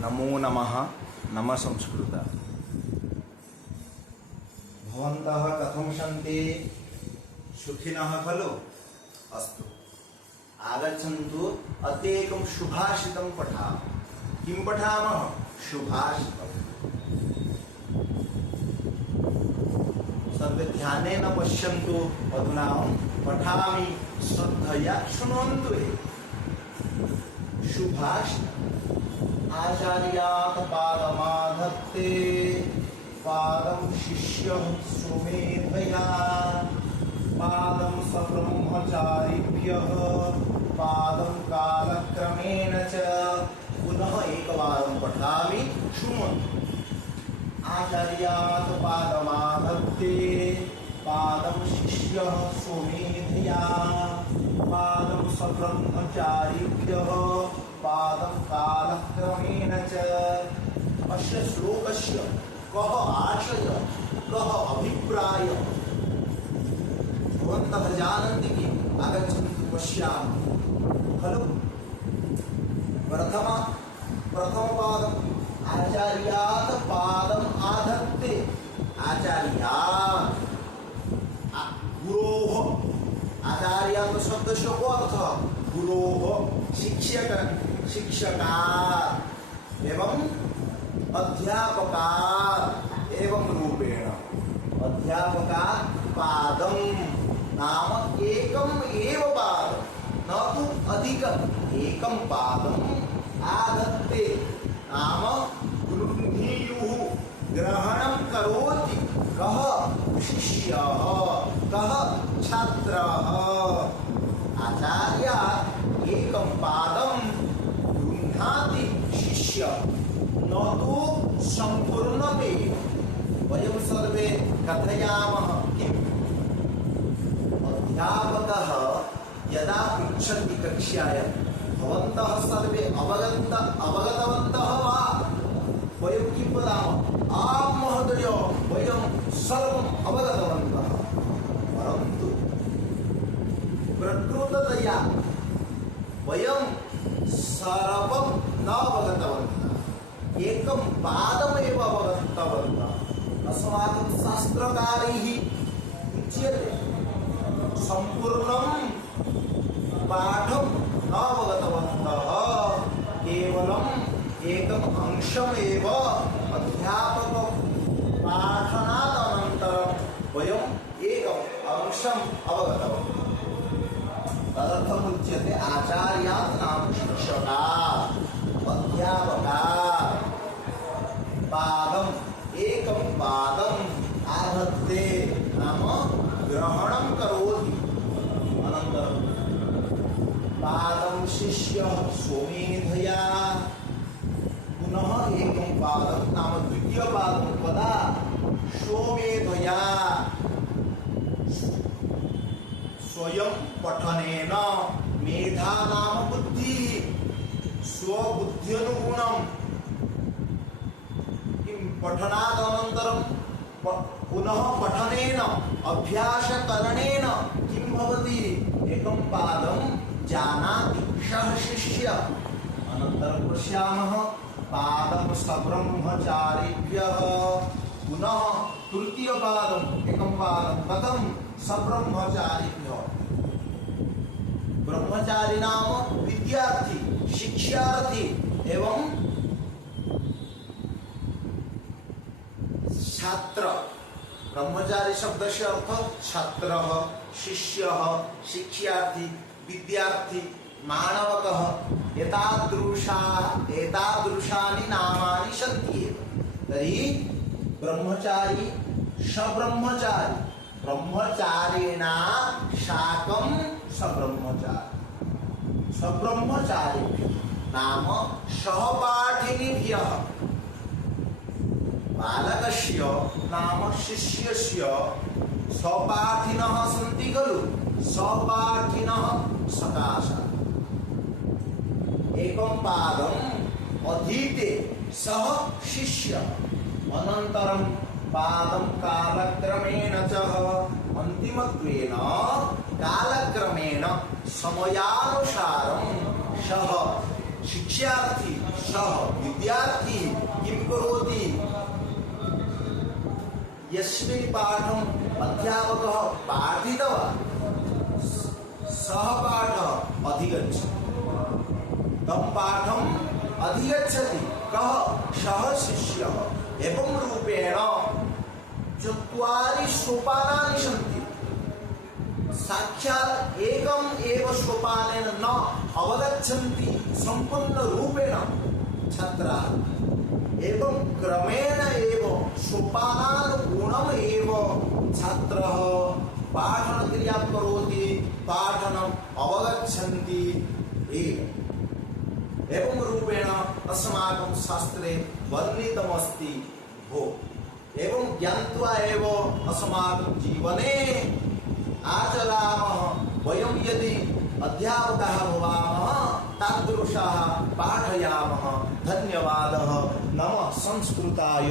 नमो नमः नम संस्कृत भवन्तः कथं सन्ति सुखिनः खलु अस्तु आगच्छन्तु अद्य एकं सुभाषितं पठामः किं पठामः सुभाषितं सर्वे ध्यानेन पश्यन्तु अधुना अहं पठामि श्रद्धया शृण्वन्तु सुभाषितम् आचार्यात् पादमाधत्ते पादं शिष्यः सुमेधया पादं सब्रह्मचारिभ्यः पादं कालक्रमेण च पुनः एकवारं पठामि शृण्वन्तु आचार्यात् पादमाधत्ते पादं शिष्यः सुमेधया पादं सब्रह्मचारिभ्यः पादं कालक्रमेण च अस्य श्लोकस्य कः आशय कः अभिप्राय भवन्तः जानन्ति कि आगच्छन्तु पश्यामः खलु प्रथमपादम् आचार्यात् पादम् आधत्ते आचार्यात् गुरोः आचार्यात् शब्दस्य को अर्थ गुरोः शिक्षकात् एवं अध्यापकात् एवं रूपेण अध्यापकात् पादं नाम एकम् एव पादं न तु अधिकम् एकं पादम् आधत्ते नाम गृह्णीयुः ग्रहणं करोति कः शिष्यः कः छात्रः आचार्यात् एकं पादं गृह्णाति शिष्य न तु सम्पूर्णमेव वयं सर्वे कथयामः किम् अध्यापकः यदा पृच्छन्ति कक्ष्यायां भवन्तः सर्वे अवगतवन्तः वा वयं किं वदामः आं महोदय वयं सर्वम् अवगतवन्तः परन्तु प्रकृततया वयं सर्वं न अवगतवन्तः एकं पादमेव अवगतवन्तः अस्माकं शास्त्रकारैः उच्यते सम्पूर्णं पाठं न अवगतवन्तः केवलम् एकम् अंशमेव अध्यापक पाठनादनन्तरं वयम् एकम् अंशम् अवगतवन्तः तदर्थमुच्यते आचार्यात् नाम शिक्षकात् अध्यापकात् पादम् एकं पादम् आधत्ते नाम ग्रहणं करोति अनन्तरं पादं शिष्यः स्वमेधया पुनः एकं पादं नाम द्वितीयपादं कदा स्वमेधया स्वयं पठनेन मेधा नाम बुद्धिः स्वबुद्ध्यनुगुणं किं पठनादनन्तरं पुनः पठनेन अभ्यासकरणेन किं भवति एकं पादं जानाति सः शिष्यः अनन्तरं पश्यामः पादं सब्रह्मचारिभ्यः पुनः तृतीयपादम् एकं पादं कथं सब्रह्मचारिभ्यः ब्रह्मचारी नाम विद्यार्थी शिक्षार्थी एवं छात्र ब्रह्मचारी शब्दस्य अर्थ छात्रः शिष्यः शिक्षार्थी विद्यार्थी माणवकः एतादृशानि नामानि सन्ति एव तर्हि ब्रह्मचारी सब्रह्मचारी ब्रह्मचारिणा साकं सब्रह्मचारिभ्यः नाम सहपाठिनीभ्यः बालकस्य नाम शिष्यस्य सपाठिनः सन्ति खलु सपाठिनः सकाशात् एकं पादम् अधीते सः शिष्यः अनन्तरं पादं कालक्रमेण च अन्तिमत्वेन कालक्रमेण समयानुसारं सः शिक्षार्थी सः विद्यार्थी किं करोति यस्मिन् पाठम् अध्यापकः पाठितवान् सः पाठः अधिगच्छति तं पाठम् अधिगच्छति कः सः शिष्यः एवं रूपेण चत्वारि सोपानानि सन्ति साक्षात् एकम् एव सोपानेन न अवगच्छन्ति सम्पूर्णरूपेण छात्राः एवं क्रमेण एव सोपानानुगुणम् एव छात्रः पाठनक्रियां करोति पाठनम् अवगच्छन्ति एवं रूपेण अस्माकं शास्त्रे वर्णितमस्ति भो एवं ज्ञात्वा एव अस्माकं जीवने आचरामः वयं यदि अध्यापकाः भवामः तादृशाः पाठयामः। धन्यवादः। नमः संस्कृताय।